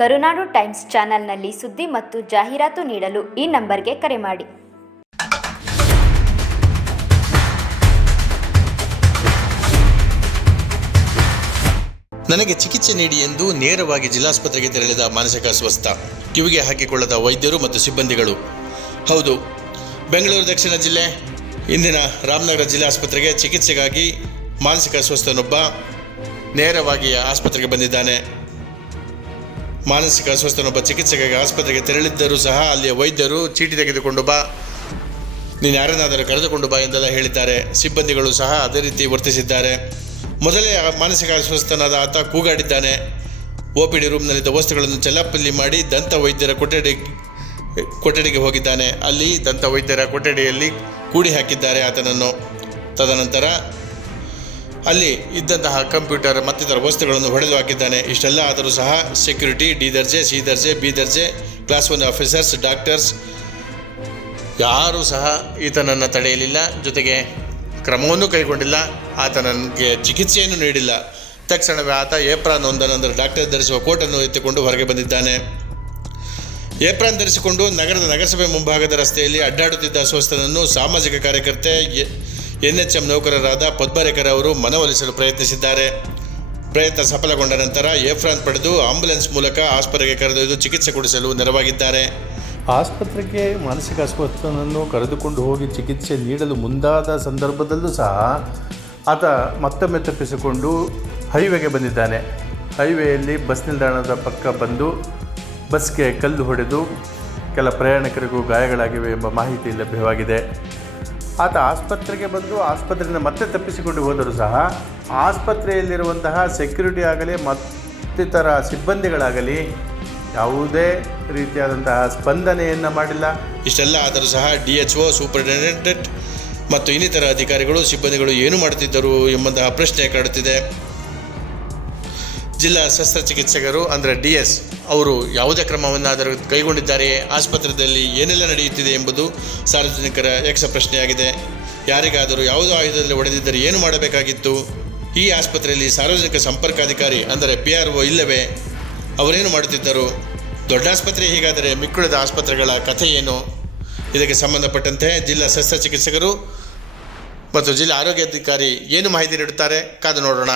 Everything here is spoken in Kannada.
ಕರುನಾಡು ಟೈಮ್ಸ್ ಚಾನೆಲ್ನಲ್ಲಿ ಸುದ್ದಿ ಮತ್ತು ಜಾಹೀರಾತು ನೀಡಲು ಈ ನಂಬರ್ಗೆ ಕರೆ ಮಾಡಿ. ನನಗೆ ಚಿಕಿತ್ಸೆ ನೀಡಿ ಎಂದು ನೇರವಾಗಿ ಜಿಲ್ಲಾಸ್ಪತ್ರೆಗೆ ತೆರಳಿದ ಮಾನಸಿಕ ಅಸ್ವಸ್ಥ, ಕಿವಿಗೆ ಹಾಕಿಕೊಳ್ಳದ ವೈದ್ಯರು ಮತ್ತು ಸಿಬ್ಬಂದಿಗಳು. ಹೌದು, ಬೆಂಗಳೂರು ದಕ್ಷಿಣ ಜಿಲ್ಲೆ ಇಂದಿನ ರಾಮನಗರ ಜಿಲ್ಲಾಸ್ಪತ್ರೆಗೆ ಚಿಕಿತ್ಸೆಗಾಗಿ ಮಾನಸಿಕ ಅಸ್ವಸ್ಥನೊಬ್ಬ ನೇರವಾಗಿ ಆಸ್ಪತ್ರೆಗೆ ಬಂದಿದ್ದಾನೆ. ಮಾನಸಿಕ ಅಸ್ವಸ್ಥನೊಬ್ಬ ಚಿಕಿತ್ಸೆಗಾಗಿ ಆಸ್ಪತ್ರೆಗೆ ತೆರಳಿದ್ದರೂ ಸಹ ಅಲ್ಲಿಯ ವೈದ್ಯರು ಚೀಟಿ ತೆಗೆದುಕೊಂಡು ಬಾ, ನೀನು ಯಾರನ್ನಾದರೂ ಕರೆದುಕೊಂಡು ಬಾ ಎಂದೆಲ್ಲ ಹೇಳಿದ್ದಾರೆ. ಸಿಬ್ಬಂದಿಗಳು ಸಹ ಅದೇ ರೀತಿ ವರ್ತಿಸಿದ್ದಾರೆ. ಮೊದಲೇ ಮಾನಸಿಕ ಅಸ್ವಸ್ಥನಾದ ಆತ ಕೂಗಾಡಿದ್ದಾನೆ. OPD ರೂಮ್ನಲ್ಲಿದ್ದ ವಸ್ತುಗಳನ್ನು ಚೆಲ್ಲಾಪಿಲ್ಲಿ ಮಾಡಿ ದಂತ ವೈದ್ಯರ ಕೊಠಡಿಗೆ ಹೋಗಿದ್ದಾನೆ. ಅಲ್ಲಿ ದಂತ ವೈದ್ಯರ ಕೊಠಡಿಯಲ್ಲಿ ಕೂಡಿ ಹಾಕಿದ್ದಾರೆ ಆತನನ್ನು. ತದನಂತರ ಅಲ್ಲಿ ಇದ್ದಂತಹ ಕಂಪ್ಯೂಟರ್ ಮತ್ತಿತರ ವಸ್ತುಗಳನ್ನು ಹೊಡೆದು ಹಾಕಿದ್ದಾನೆ. ಇಷ್ಟೆಲ್ಲ ಆದರೂ ಸಹ ಸೆಕ್ಯೂರಿಟಿ D ದರ್ಜೆ, C ದರ್ಜೆ, B ದರ್ಜೆ, ಕ್ಲಾಸ್ 1 ಆಫೀಸರ್ಸ್, ಡಾಕ್ಟರ್ಸ್ ಯಾರೂ ಸಹ ಈತನನ್ನು ತಡೆಯಲಿಲ್ಲ. ಜೊತೆಗೆ ಕ್ರಮವನ್ನು ಕೈಗೊಂಡಿಲ್ಲ. ಆತನಿಗೆ ಚಿಕಿತ್ಸೆಯನ್ನು ನೀಡಿಲ್ಲ. ತಕ್ಷಣವೇ ಆತ ಏಪ್ರಾನ್ ಒಂದರ ಡಾಕ್ಟರ್ ಧರಿಸುವ ಕೋಟನ್ನು ಎತ್ತಿಕೊಂಡು ಹೊರಗೆ ಬಂದಿದ್ದಾನೆ. ಏಪ್ರಾನ್ ಧರಿಸಿಕೊಂಡು ನಗರಸಭೆ ಮುಂಭಾಗದ ರಸ್ತೆಯಲ್ಲಿ ಅಡ್ಡಾಡುತ್ತಿದ್ದ ಅಸ್ವಸ್ಥನನ್ನು ಸಾಮಾಜಿಕ ಕಾರ್ಯಕರ್ತೆ NHM ನೌಕರರಾದ ಪದ್ಮರೇಖರ್ ಅವರು ಮನವೊಲಿಸಲು ಪ್ರಯತ್ನಿಸಿದ್ದಾರೆ. ಪ್ರಯತ್ನ ಸಫಲಗೊಂಡ ನಂತರ ಏಪ್ರಾನ್ ಪಡೆದು ಆಂಬ್ಯುಲೆನ್ಸ್ ಮೂಲಕ ಆಸ್ಪತ್ರೆಗೆ ಕರೆದೊಯ್ದು ಚಿಕಿತ್ಸೆ ಕೊಡಿಸಲು ನೆರವಾಗಿದ್ದಾರೆ. ಆಸ್ಪತ್ರೆಗೆ ಮಾನಸಿಕ ಅಸ್ವಸ್ಥನನ್ನು ಕರೆದುಕೊಂಡು ಹೋಗಿ ಚಿಕಿತ್ಸೆ ನೀಡಲು ಮುಂದಾದ ಸಂದರ್ಭದಲ್ಲೂ ಸಹ ಆತ ಮತ್ತೊಮ್ಮೆ ತಪ್ಪಿಸಿಕೊಂಡು ಹೈವೇಗೆ ಬಂದಿದ್ದಾನೆ. ಹೈವೇಯಲ್ಲಿ ಬಸ್ ನಿಲ್ದಾಣದ ಪಕ್ಕ ಬಂದು ಬಸ್ಗೆ ಕಲ್ಲು ಹೊಡೆದು ಕೆಲ ಪ್ರಯಾಣಿಕರಿಗೂ ಗಾಯಗಳಾಗಿವೆ ಎಂಬ ಮಾಹಿತಿ ಲಭ್ಯವಾಗಿದೆ. ಆತ ಆಸ್ಪತ್ರೆಗೆ ಬಂದು ಆಸ್ಪತ್ರೆಯಿಂದ ಮತ್ತೆ ತಪ್ಪಿಸಿಕೊಂಡು ಹೋದರೂ ಸಹ ಆಸ್ಪತ್ರೆಯಲ್ಲಿರುವಂತಹ ಸೆಕ್ಯೂರಿಟಿ ಆಗಲಿ ಮತ್ತಿತರ ಸಿಬ್ಬಂದಿಗಳಾಗಲಿ ಯಾವುದೇ ರೀತಿಯಾದಂತಹ ಸ್ಪಂದನೆಯನ್ನು ಮಾಡಿಲ್ಲ. ಇಷ್ಟೆಲ್ಲ ಆದರೂ ಸಹ DHO, ಸೂಪರಿಂಟೆಂಡೆಂಟ್ ಮತ್ತು ಇನ್ನಿತರ ಅಧಿಕಾರಿಗಳು, ಸಿಬ್ಬಂದಿಗಳು ಏನು ಮಾಡುತ್ತಿದ್ದರು ಎಂಬಂತಹ ಪ್ರಶ್ನೆ ಕಾಡುತ್ತಿದೆ. ಜಿಲ್ಲಾ ಶಸ್ತ್ರಚಿಕಿತ್ಸಕರು ಅಂದರೆ DS ಅವರು ಯಾವುದೇ ಕ್ರಮವನ್ನಾದರೂ ಕೈಗೊಂಡಿದ್ದಾರೆಯೇ? ಆಸ್ಪತ್ರೆಯಲ್ಲಿ ಏನೆಲ್ಲ ನಡೆಯುತ್ತಿದೆ ಎಂಬುದು ಸಾರ್ವಜನಿಕರ ಯಕ್ಷ ಪ್ರಶ್ನೆಯಾಗಿದೆ. ಯಾರಿಗಾದರೂ ಯಾವುದೋ ಆಯುಧದಲ್ಲಿ ಹೊಡೆದಿದ್ದರೆ ಏನು ಮಾಡಬೇಕಾಗಿತ್ತು? ಈ ಆಸ್ಪತ್ರೆಯಲ್ಲಿ ಸಾರ್ವಜನಿಕ ಸಂಪರ್ಕಾಧಿಕಾರಿ ಅಂದರೆ PRO ಇಲ್ಲವೇ? ಅವರೇನು ಮಾಡುತ್ತಿದ್ದರು? ದೊಡ್ಡ ಆಸ್ಪತ್ರೆ ಹೀಗಾದರೆ ಮಿಕ್ಕುಳಿದ ಆಸ್ಪತ್ರೆಗಳ ಕಥೆ ಏನು? ಇದಕ್ಕೆ ಸಂಬಂಧಪಟ್ಟಂತೆ ಜಿಲ್ಲಾ ಶಸ್ತ್ರಚಿಕಿತ್ಸಕರು ಮತ್ತು ಜಿಲ್ಲಾ ಆರೋಗ್ಯಾಧಿಕಾರಿ ಏನು ಮಾಹಿತಿ ನೀಡುತ್ತಾರೆ? ಕಾದು ನೋಡೋಣ.